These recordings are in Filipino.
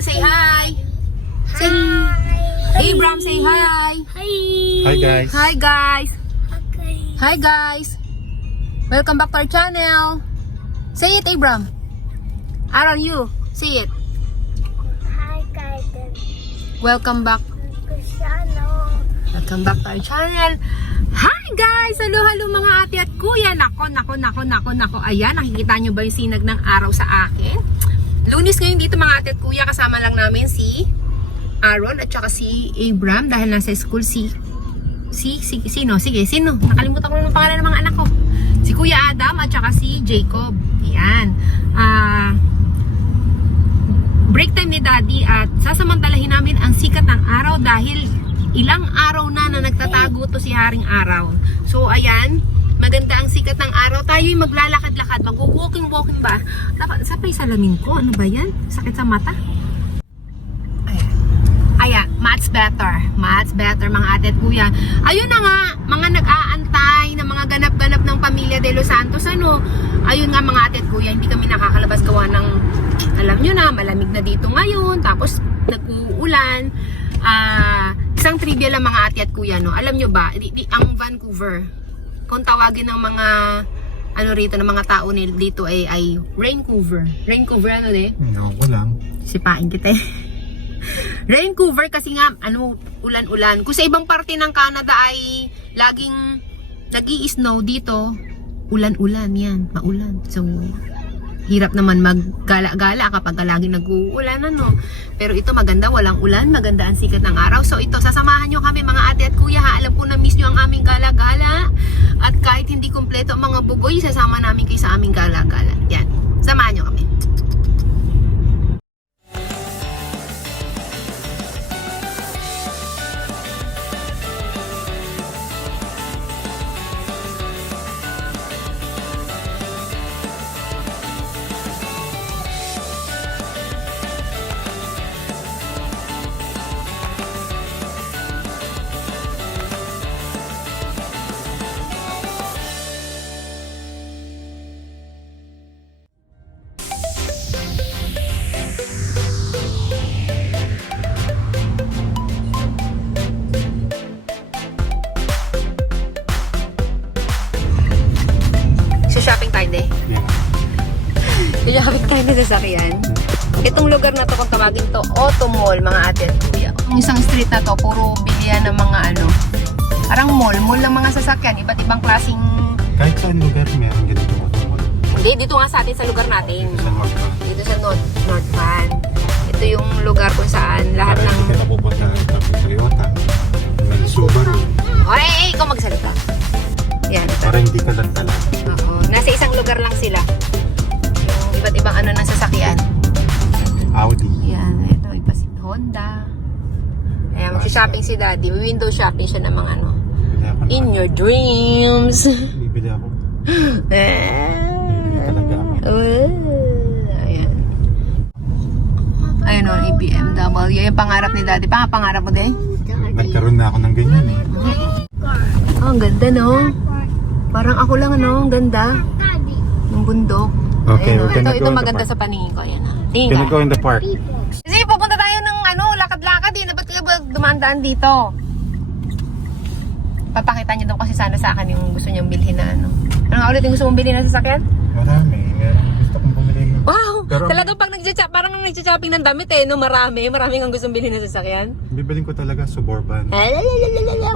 everyone, say hi. Say Abram, say hi. Hi guys. Hi guys. Hi guys. Welcome back to our channel. Say it, Abram. Aaron, you say it. Hi guys. Welcome back. Welcome back to our channel. Hi guys! Hello mga ate at kuya. Nako. Ayan, nakikita nyo ba yung sinag ng araw sa akin? Lunes ngayon dito mga ate at kuya. Kasama lang namin si Aaron at saka si Abram dahil nasa school sino? Sino? Nakalimutan ko ng pangalan ng mga anak ko. Si Kuya Adam at saka si Jacob. Ayan. Break time ni Daddy at sasamantalahin namin ang sikat ng araw dahil ilang araw na nagtatago to si Haring Araw. So ayan, maganda ang sikat ng araw. Tayo'y maglalakad-lakad, mag-walking ba? Dapat sapay salamin ko. Ano ba yan? Sakit sa mata? Ayan, much better mga ate at kuya. Ayun na nga, mga nag-aantay na mga ganap-ganap ng pamilya de Los Santos. Ayun nga mga ate at kuya, hindi kami nakakalabas gawa ng, alam nyo na, malamig na dito ngayon. Tapos nag-uulan. Isang trivia lang mga ate at kuya, no? Alam nyo ba, ang Vancouver, kung tawagin ng mga rito ng mga tao dito ay Raincouver. Raincouver No, walang. Sipain kita Raincouver kasi nga ulan-ulan. Kung sa ibang parte ng Canada ay laging nag-i-snow, dito ulan-ulan yan, maulan. So hirap naman maggala-gala kapag laging nag-uulan Pero ito maganda, walang ulan, maganda ang sikat ng araw. So ito, sasamahan nyo kami mga ate at kuya ha. Alam ko na miss nyo ang aming gala-gala. At kahit hindi kumpleto ang mga buboy, sasama namin kayo sa aming gala-gala. Yan, samahan nyo kami. Shopping tayo Shopping tayo sa sasakyan. Itong lugar na to, kung tawagin to Auto Mall mga ate at kuya. Ang isang street na to, puro bilihan ng mga parang mall ng mga sasakyan. Iba't ibang klaseng. Kahit saan lugar meron ganito Auto Mall. Hindi, dito nga sa atin sa lugar natin. Sa North Van. Dito sa North Van. Ito yung lugar kung saan lahat ng Hindi ka pupunta sa Toyota. Subaru. ikaw magsalita. Yan. Para hindi ka lang talaga. Oo. Nasa isang lugar lang sila. Yung iba't ibang ng sasakyan. Audi. Yan. Ito, iba si Honda. Ayan, mag-shopping si Daddy. Window shopping siya ng mga In your dreams. Bibili ako. Bibili talaga ako. Ayan. Ayun o, BMW. Yung pangarap ni Daddy. Pangarap mo din? Nagkaroon na ako ng ganyan Oh, ang ganda Parang ako lang ang ganda. Ng bundok. Okay, Ayun, ito maganda sa paningin ko. Ayan. Tingin Can ka. I go in the park? Kasi pupunta tayo ng lakad-lakad Ba't ka ba dumandaan dito? Papakita niyo daw kasi sana sa akin yung gusto niyong bilhin na Ano nga ulit yung gusto mong bilhin na sasakyan? Marami. Gusto kong bumili. Wow! Pero Talagang pag parang nag-shopping ng damit Marami kang gustong bilhin na sasakyan. Bibilin ko talaga Suburban. Wala.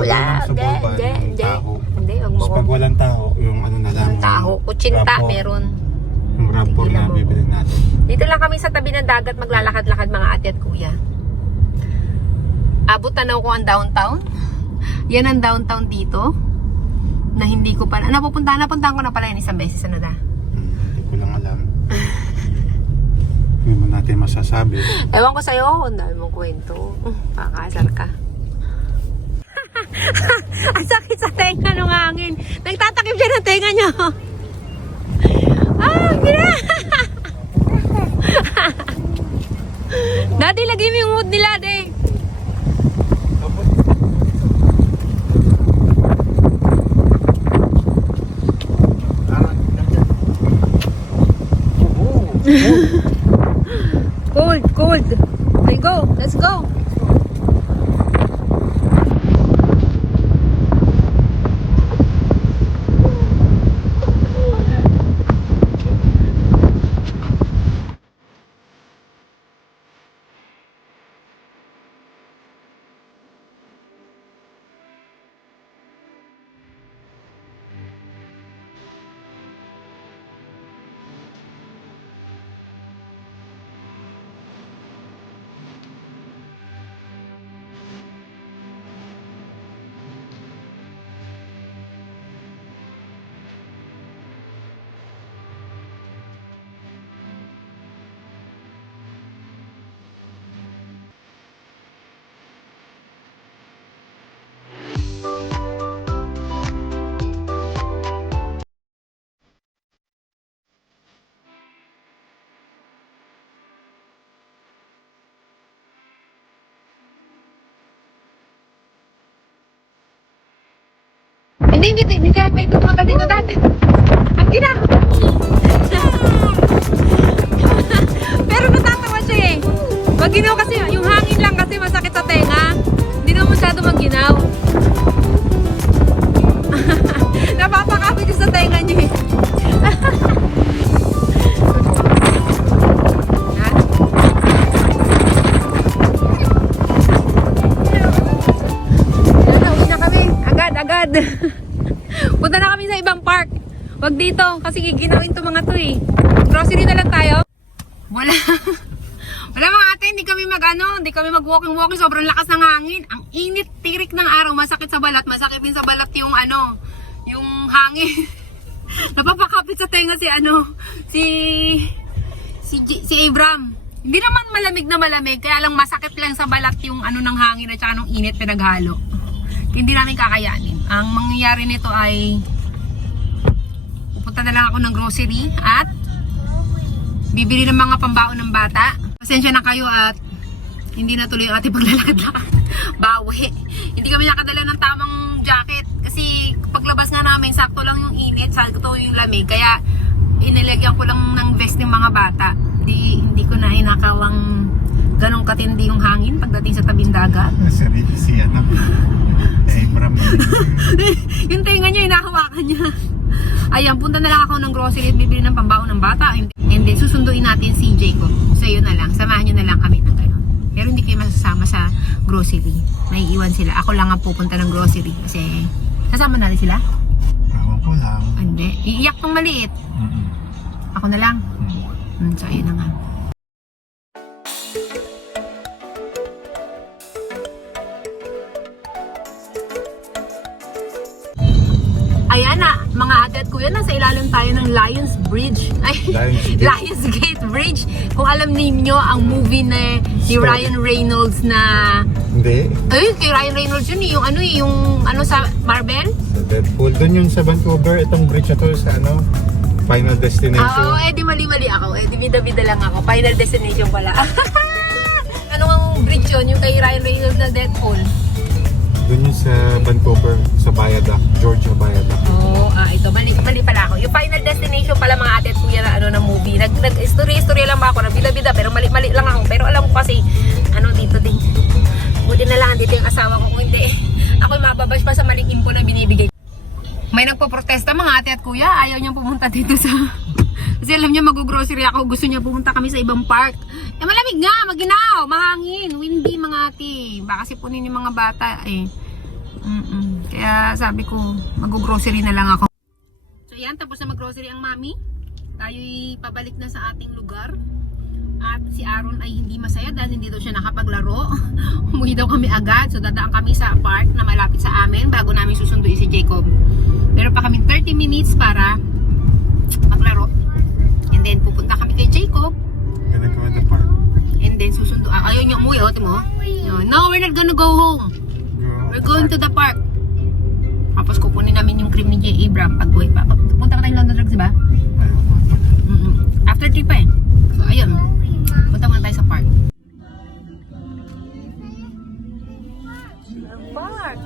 Walang Suburban, yung taho. Hindi, wag mo Tapos pag walang taho, yung na lang. Yung taho. Kutsinta, RAV4. meron. Yung RAV4 na bibilin natin. Dito lang kami sa tabi ng dagat maglalakad-lakad mga ate at kuya. Abot tanaw ko ang downtown. Yan ang downtown dito. Na hindi ko pa napuntahan ko na pala yan isang beses Hindi ko lang alam. Hindi mo natin masasabi. Ewan ko sa'yo, ang dami mong kwento. Pakasar ka. Ang sakit sa tenga ng hangin. Nagtatakip siya ng tenga niya. Gina! Daddy, lagay mo yung mood nila, Daddy. Cold. Hindi kaya pa ito pumunta dito dati. Ang gina! Pero natatawa siya eh. Maginaw kasi, yung hangin lang kasi masakit sa tenga. Hindi naman masyado maginaw. Napapakapit yung sa tenga niya eh. Uwi na kami. Agad. Punta na kami sa ibang park. Wag dito kasi giginawin to mga to eh. Grocery na lang tayo. Wala. Wala mga ate, hindi kami mag-walking. Sobrang lakas ng hangin. Ang init, tirik ng araw, masakit sa balat. Masakit din sa balat yung yung hangin. Napapakapit sa tenga si Abram. Hindi naman malamig na malamig, kaya lang masakit lang sa balat yung ng hangin at saka ng init pinaghalo. Hindi namin kakayanin. Ang mangyayari nito ay pupunta na lang ako ng grocery at bibili ng mga pambaon ng bata. Pasensya na kayo at hindi na tuloy ang ating paglalakad-lakad. Bawi. Hindi kami nakadala ng tamang jacket kasi paglabas nga namin sakto lang yung init, sakto yung lamig. Kaya inilagyan ko lang ng vest ng mga bata. Hindi ko na inakawang ganong katindi yung hangin pagdating sa tabing dagat. Si Abram. Yung tenga niya, inahawakan niya. Ayan, punta na lang ako ng grocery at bibili ng pambaon ng bata. And then, susunduin natin si Jacob. So, yun na lang. Samahan nyo na lang kami ng gano'n. Pero hindi kayo masasama sa grocery. May iwan sila. Ako lang ang pupunta ng grocery. Kasi, kasama natin sila? Ako ko lang. Hindi. Iiyak tong maliit. Ako na lang. So, ayun na nga. Ayan na, mga ate at kuya, nasa ilalim tayo ng Lions Bridge. Ay, Lions Gate Bridge. Kung alam ninyo, ang movie na si Ryan Reynolds na... Hindi. Ay, kay Ryan Reynolds yun yung sa Marvel? Sa Deadpool. Doon yung sa Vancouver. Itong bridge na to sa Final Destination. Oo, di mali-mali ako. Di bida-bida lang ako. Final Destination pala. Ano ang bridge yun? Yung kay Ryan Reynolds na Deadpool? Doon yung sa Vancouver, sa Viaduct, Georgia Viaduct. Oo, ito. Mali pala ako. Yung Final Destination pala mga ate at kuya na movie. Nag-story lang ba ako? Nabida-bida pero mali lang ako. Pero alam ko kasi, dito din. Buti na lang, dito yung asawa ko. Kung hindi, ako'y mababash pa sa maling info na binibigay. May nagpo-protesta mga ate at kuya. Ayaw niyang pumunta dito sa... Kasi alam niya mag-grocery ako. Gusto niya pumunta kami sa ibang park. Malamig nga, maginaw, mahangin, windy mga ate. Baka sipunin yung mga bata eh. Kaya sabi ko, mag-grocery na lang ako. So yan, tapos na mag-grocery ang mami. Tayo'y pabalik na sa ating lugar. At si Aaron ay hindi masaya dahil hindi daw siya nakapaglaro. Umuwi daw kami agad. So dadaan kami sa park na malapit sa amin bago namin susunduin si Jacob. Meron pa kami 30 minutes para maglaro. And then pupunta kami kay Jacob. Gonna go at the park. And then susundo. Ayaw niya umuwi, mo. No, we're not gonna go home. We're going to the park. Tapos kukunin namin yung cream ni J. Abram pag uwi pa. Punta ka tayong London Drugs, diba? After 3 pa eh. So ayun. Punta muna tayo sa park. Park.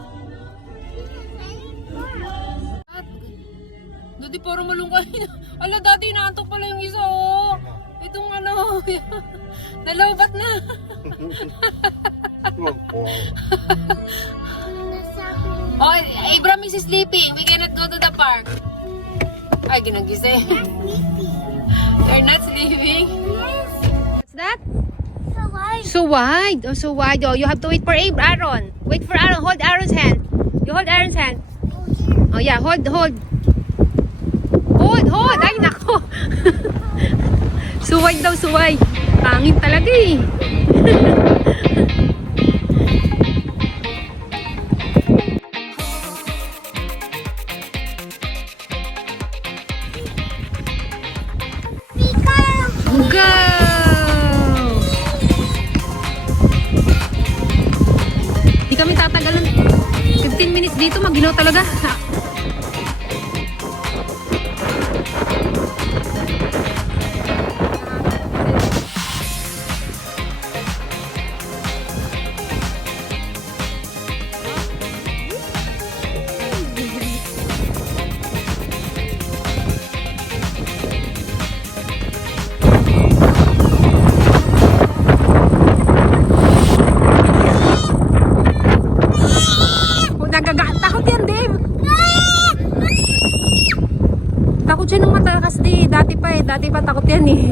Daddy, parang malungkay. Ala, daddy, naantok pala yung isa, oh. Itong nalawbat na. Oh, Abram is sleeping. We cannot go to the park. Ay, ginagising. You're not sleeping? What's that? So wide. So wide. Oh, so wide. Oh, you have to wait for Aaron. Wait for Aaron. Hold Aaron's hand. You hold Aaron's hand. Oh, yeah. Hold. Hold. Ay, nako. Suway daw, suway. Pangit talaga eh. Go! Di kami tatagalan. 15 minutes dito, maginaw talaga. takot siya nung matakas di. Dati pa takot yan eh.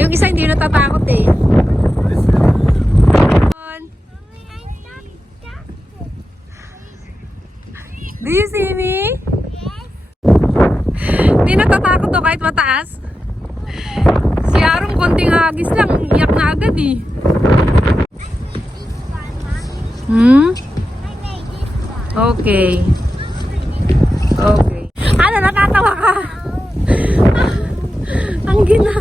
Yung isa hindi natatakot eh. Do you see me? Hindi natatakot to kahit mataas. Si Aaron konting agis lang, iyak na agad eh. Okay. Okay. Ano, natatawa ka? Ang gina.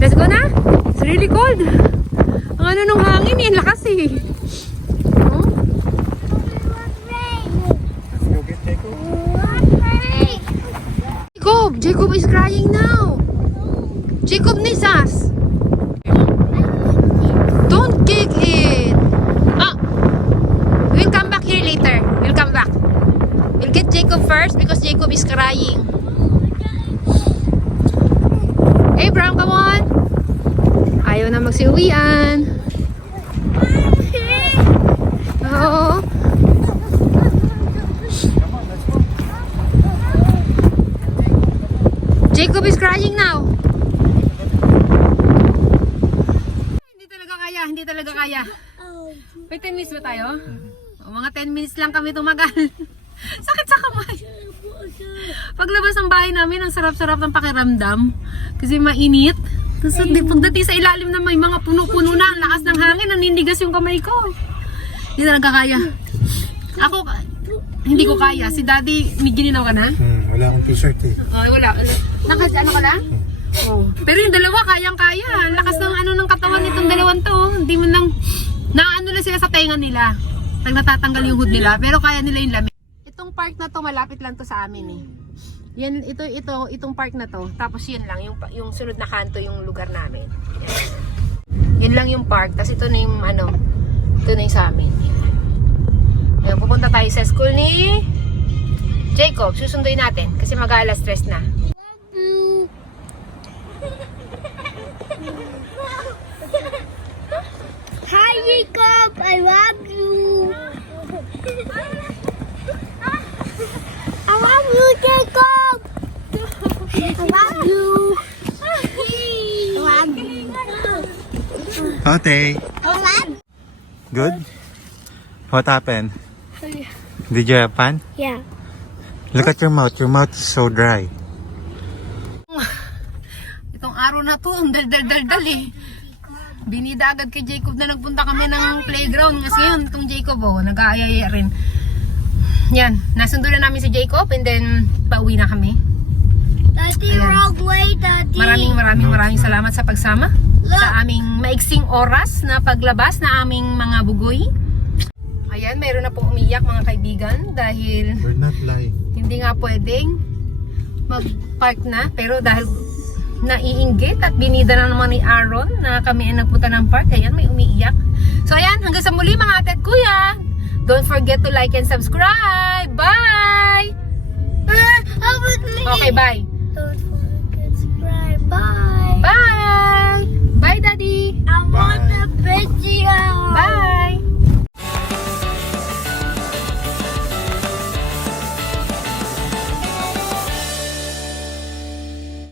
Let's go na? It's really cold. Ang ano nung hangin eh, lakas eh. Jacob is crying now. Jacob needs us. Don't kick it. We'll come back here later. We'll come back. We'll get Jacob first because Jacob is crying. Hey, Brown, come on. Ayaw na magsiuwian. Oo. Jacob is crying now. Hindi talaga kaya. May 10 minutes ba tayo? O, mga 10 minutes lang kami tumagal. Sakit sa kamay. Paglabas ng bahay namin, ang sarap-sarap ng pakiramdam. Kasi mainit. Tapos pagdating sa ilalim na may mga puno-puno na, ang lakas ng hangin, nanindigas yung kamay ko. Hindi talaga kaya. Ako, hindi ko kaya. Si Daddy, may gininaw ka na? Wala akong t-shirt eh. Wala. Ano ka lang? Oh. Pero yung dalawa, kayang-kaya. Ang lakas ng ng katawan nitong dalawang to. Hindi mo nang, naano lang sila sa tenga nila. Pag natatanggal yung hood nila. Pero kaya nila yung lamig. Itong park na to, malapit lang to sa amin eh. Yan, itong park na to. Tapos yun lang, yung sunod na kanto yung lugar namin. Yan lang yung park. Tapos ito na yung ito na yung sa amin. Ayan, pupunta tayo sa school ni Jacob. Susunduin natin kasi mag-alas 3 na. Hi, Jacob. I love you. I love you, Jacob. I love you. I love you. Ate. Good? What happened? Did you have fun? Yeah. Look at your mouth. Your mouth is so dry. Itong araw na to, ang dal eh. Binida agad kay Jacob na nagpunta kami ng playground. Kasi yun, itong Jacob nag-aayaya rin. Yan, nasundo na namin si Jacob and then pauwi na kami. Daddy, Ayan. wrong way, Daddy. Maraming salamat sa pagsama sa aming maiksing oras na paglabas na aming mga bugoy. Ayan, mayroon na pong umiyak mga kaibigan dahil We're not lying. hindi nga pwedeng mag-park na. Pero dahil naiinggit at binida na naman ni Aaron na kami ay nagpunta ng park, ayan, may umiiyak. So ayan, hanggang sa muli mga ate at kuya. Don't forget to like and subscribe. Bye! Okay, bye. Don't forget to subscribe. Bye. Bye! Bye, Daddy! I want